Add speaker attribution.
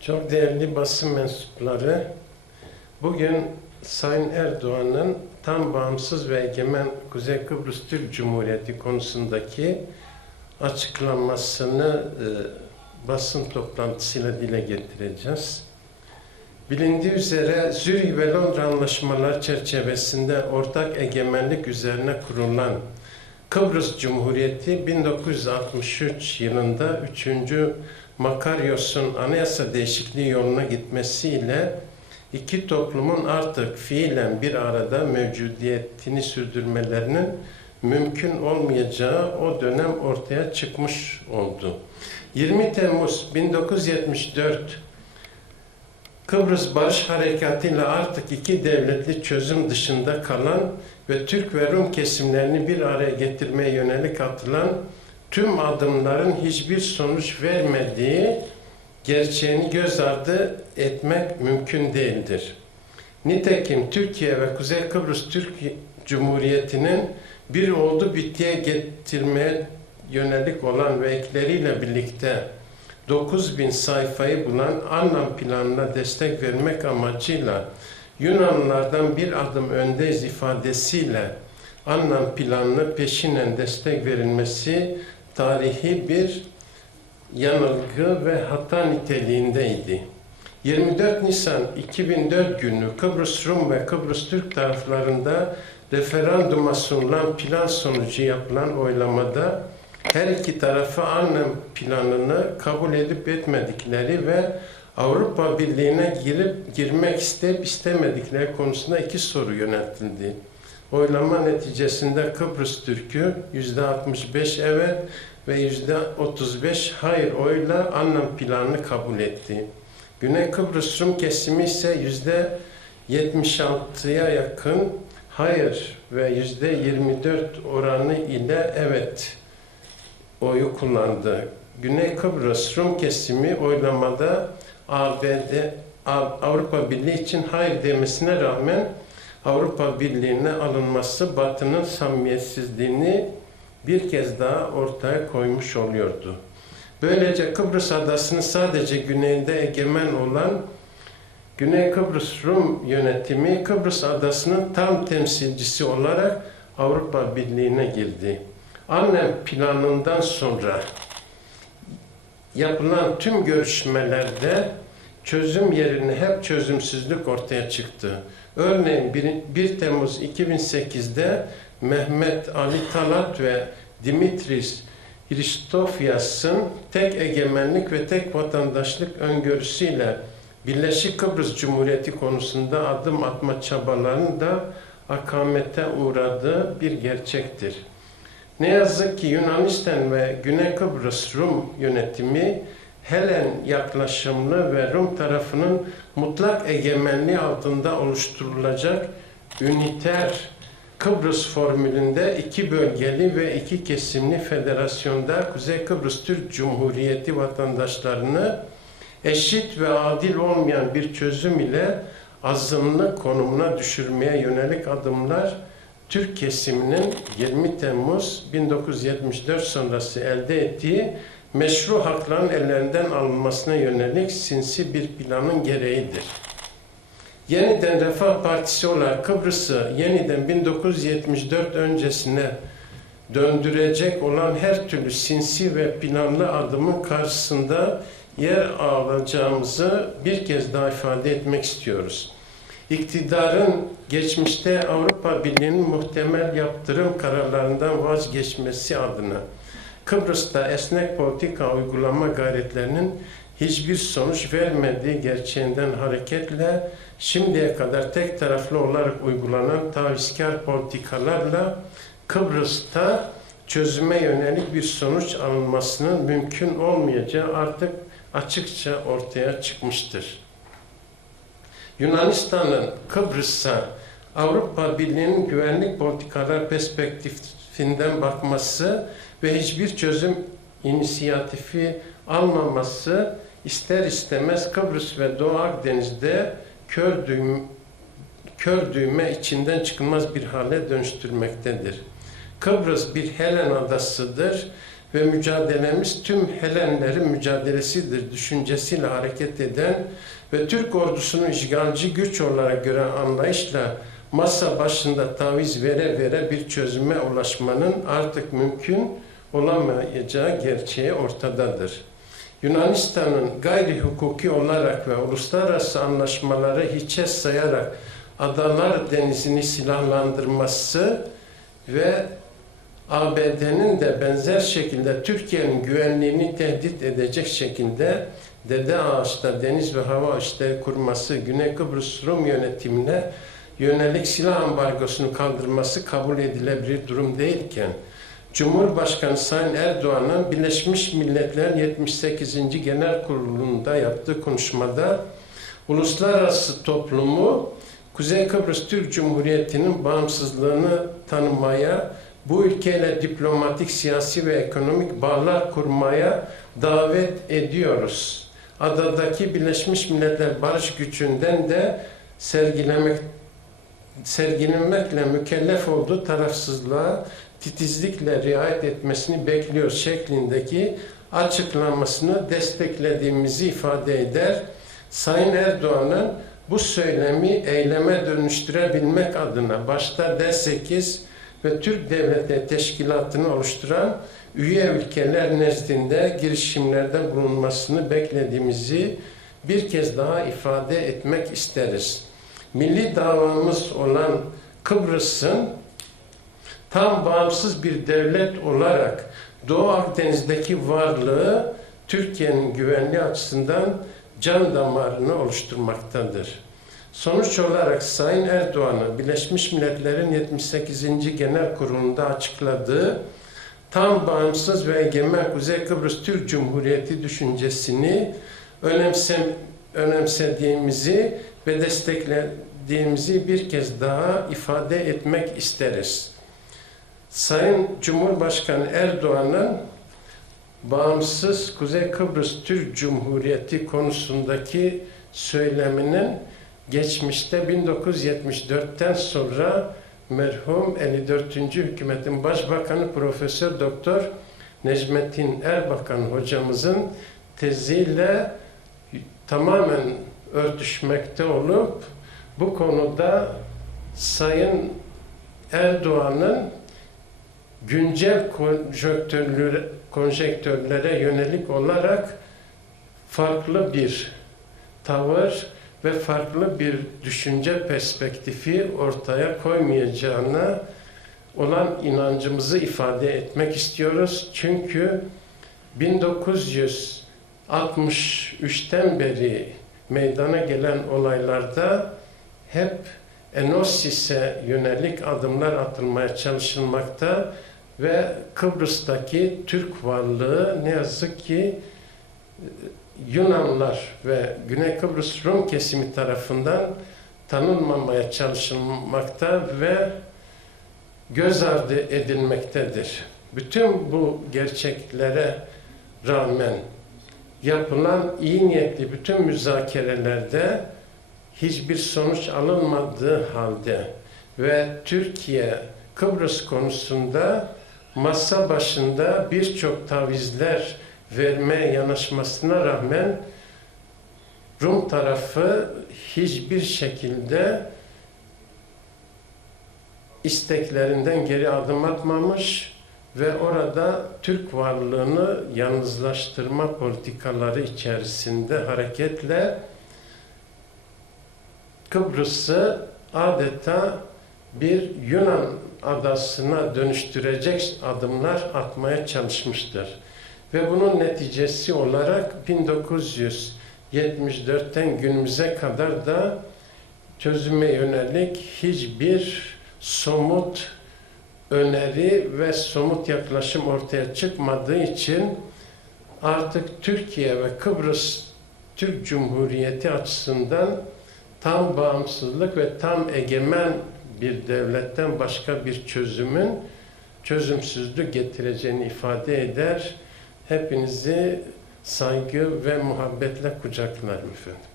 Speaker 1: Çok değerli basın mensupları, bugün Sayın Erdoğan'ın tam bağımsız ve egemen Kuzey Kıbrıs Türk Cumhuriyeti konusundaki açıklanmasını e, basın toplantısıyla dile getireceğiz. Bilindiği üzere Zürih ve Londra anlaşmalar çerçevesinde ortak egemenlik üzerine kurulan Kıbrıs Cumhuriyeti 1963 yılında 3. Makaryos'un anayasa değişikliği yoluna gitmesiyle iki toplumun artık fiilen bir arada mevcudiyetini sürdürmelerinin mümkün olmayacağı o dönem ortaya çıkmış oldu. 20 Temmuz 1974 Kıbrıs Barış Harekatı ile artık iki devletli çözüm dışında kalan ve Türk ve Rum kesimlerini bir araya getirmeye yönelik atılan tüm adımların hiçbir sonuç vermediği gerçeğini göz ardı etmek mümkün değildir. Nitekim Türkiye ve Kuzey Kıbrıs Türk Cumhuriyeti'nin bir oldu bittiye getirmeye yönelik olan ve ekleriyle birlikte 9000 sayfayı bulan Annan planına destek vermek amacıyla Yunanlardan bir adım öndeyiz ifadesiyle Annan planını peşinen destek verilmesi tarihi bir yanılgı ve hata niteliğindeydi. 24 Nisan 2004 günü Kıbrıs Rum ve Kıbrıs Türk taraflarında referanduma sunulan plan sonucu yapılan oylamada her iki tarafı Annem planını kabul edip etmedikleri ve Avrupa Birliği'ne girip girmek isteyip istemedikleri konusunda iki soru yöneltildi. Oylama neticesinde Kıbrıs Türk'ü %65 evet, ve yüzde 35 hayır oyla anlam planını kabul etti. Güney Kıbrıs Rum kesimi ise yüzde 76'ya yakın hayır ve yüzde 24 oranı ile evet oyu kullandı. Güney Kıbrıs Rum kesimi oylamada ABD, Avrupa Birliği için hayır demesine rağmen Avrupa Birliği'ne alınması Batı'nın samimiyetsizliğini bir kez daha ortaya koymuş oluyordu. Böylece Kıbrıs Adasını sadece güneyinde egemen olan Güney Kıbrıs Rum yönetimi Kıbrıs adasının tam temsilcisi olarak Avrupa Birliği'ne girdi. Annem planından sonra yapılan tüm görüşmelerde çözüm yerine hep çözümsüzlük ortaya çıktı. Örneğin 1 Temmuz 2008'de Mehmet Ali Talat ve Dimitris Hristofyas'ın tek egemenlik ve tek vatandaşlık öngörüsüyle Birleşik Kıbrıs Cumhuriyeti konusunda adım atma çabalarının da akamete uğradığı bir gerçektir. Ne yazık ki Yunanistan ve Güney Kıbrıs Rum yönetimi Helen yaklaşımlı ve Rum tarafının mutlak egemenliği altında oluşturulacak üniter Kıbrıs formülünde iki bölgeli ve iki kesimli federasyonda Kuzey Kıbrıs Türk Cumhuriyeti vatandaşlarını eşit ve adil olmayan bir çözüm ile azınlık konumuna düşürmeye yönelik adımlar Türk kesiminin 20 Temmuz 1974 sonrası elde ettiği meşru hakların ellerinden alınmasına yönelik sinsi bir planın gereğidir. Yeniden Refah Partisi olarak Kıbrıs'ı yeniden 1974 öncesine döndürecek olan her türlü sinsi ve planlı adımın karşısında yer alacağımızı bir kez daha ifade etmek istiyoruz. İktidarın geçmişte Avrupa Birliği'nin muhtemel yaptırım kararlarından vazgeçmesi adına Kıbrıs'ta esnek politika uygulama gayretlerinin hiçbir sonuç vermediği gerçeğinden hareketle şimdiye kadar tek taraflı olarak uygulanan tavizkar politikalarla Kıbrıs'ta çözüme yönelik bir sonuç alınmasının mümkün olmayacağı artık açıkça ortaya çıkmıştır. Yunanistan'ın Kıbrıs'a Avrupa Birliği'nin güvenlik politikalar perspektifinden bakması ve hiçbir çözüm inisiyatifi almaması ister istemez Kıbrıs ve Doğu Akdeniz'de kör düğme, kör düğme içinden çıkılmaz bir hale dönüştürmektedir. Kıbrıs bir Helen adasıdır ve mücadelemiz tüm Helenlerin mücadelesidir düşüncesiyle hareket eden ve Türk ordusunu işgalci güç olarak göre anlayışla masa başında taviz vere vere bir çözüme ulaşmanın artık mümkün olamayacağı gerçeği ortadadır.'' Yunanistan'ın gayri hukuki olarak ve uluslararası anlaşmaları hiçe sayarak Adalar Denizi'ni silahlandırması ve ABD'nin de benzer şekilde Türkiye'nin güvenliğini tehdit edecek şekilde Dede Ağaç'ta deniz ve hava işleri kurması, Güney Kıbrıs Rum yönetimine yönelik silah ambargosunu kaldırması kabul edilebilir durum değilken, Cumhurbaşkanı Sayın Erdoğan'ın Birleşmiş Milletler'in 78. Genel Kurulu'nda yaptığı konuşmada uluslararası toplumu Kuzey Kıbrıs Türk Cumhuriyeti'nin bağımsızlığını tanımaya, bu ülkeyle diplomatik, siyasi ve ekonomik bağlar kurmaya davet ediyoruz. Adadaki Birleşmiş Milletler barış gücünden de sergilemek sergilenmekle mükellef olduğu tarafsızlığa titizlikle riayet etmesini bekliyor şeklindeki açıklamasını desteklediğimizi ifade eder. Sayın Erdoğan'ın bu söylemi eyleme dönüştürebilmek adına başta D8 ve Türk Devleti Teşkilatı'nı oluşturan üye ülkeler nezdinde girişimlerde bulunmasını beklediğimizi bir kez daha ifade etmek isteriz milli davamız olan Kıbrıs'ın tam bağımsız bir devlet olarak Doğu Akdeniz'deki varlığı Türkiye'nin güvenliği açısından can damarını oluşturmaktadır. Sonuç olarak Sayın Erdoğan'ın Birleşmiş Milletler'in 78. Genel Kurulu'nda açıkladığı tam bağımsız ve egemen Kuzey Kıbrıs Türk Cumhuriyeti düşüncesini önemsem, önemsediğimizi ve desteklediğimizi bir kez daha ifade etmek isteriz. Sayın Cumhurbaşkanı Erdoğan'ın bağımsız Kuzey Kıbrıs Türk Cumhuriyeti konusundaki söyleminin geçmişte 1974'ten sonra merhum 54. hükümetin başbakanı Profesör Doktor Necmettin Erbakan hocamızın teziyle tamamen örtüşmekte olup bu konuda Sayın Erdoğan'ın güncel konjöktürlere, konjektörlere yönelik olarak farklı bir tavır ve farklı bir düşünce perspektifi ortaya koymayacağına olan inancımızı ifade etmek istiyoruz. Çünkü 1963'ten beri meydana gelen olaylarda hep Enosis'e yönelik adımlar atılmaya çalışılmakta ve Kıbrıs'taki Türk varlığı ne yazık ki e, Yunanlar ve Güney Kıbrıs Rum kesimi tarafından tanınmamaya çalışılmakta ve göz ardı edilmektedir. Bütün bu gerçeklere rağmen yapılan iyi niyetli bütün müzakerelerde hiçbir sonuç alınmadığı halde ve Türkiye Kıbrıs konusunda masa başında birçok tavizler verme yanaşmasına rağmen Rum tarafı hiçbir şekilde isteklerinden geri adım atmamış ve orada Türk varlığını yalnızlaştırma politikaları içerisinde hareketle Kıbrıs'ı adeta bir Yunan adasına dönüştürecek adımlar atmaya çalışmıştır. Ve bunun neticesi olarak 1974'ten günümüze kadar da çözüme yönelik hiçbir somut öneri ve somut yaklaşım ortaya çıkmadığı için artık Türkiye ve Kıbrıs Türk Cumhuriyeti açısından tam bağımsızlık ve tam egemen bir devletten başka bir çözümün çözümsüzlük getireceğini ifade eder. Hepinizi saygı ve muhabbetle kucaklarım efendim.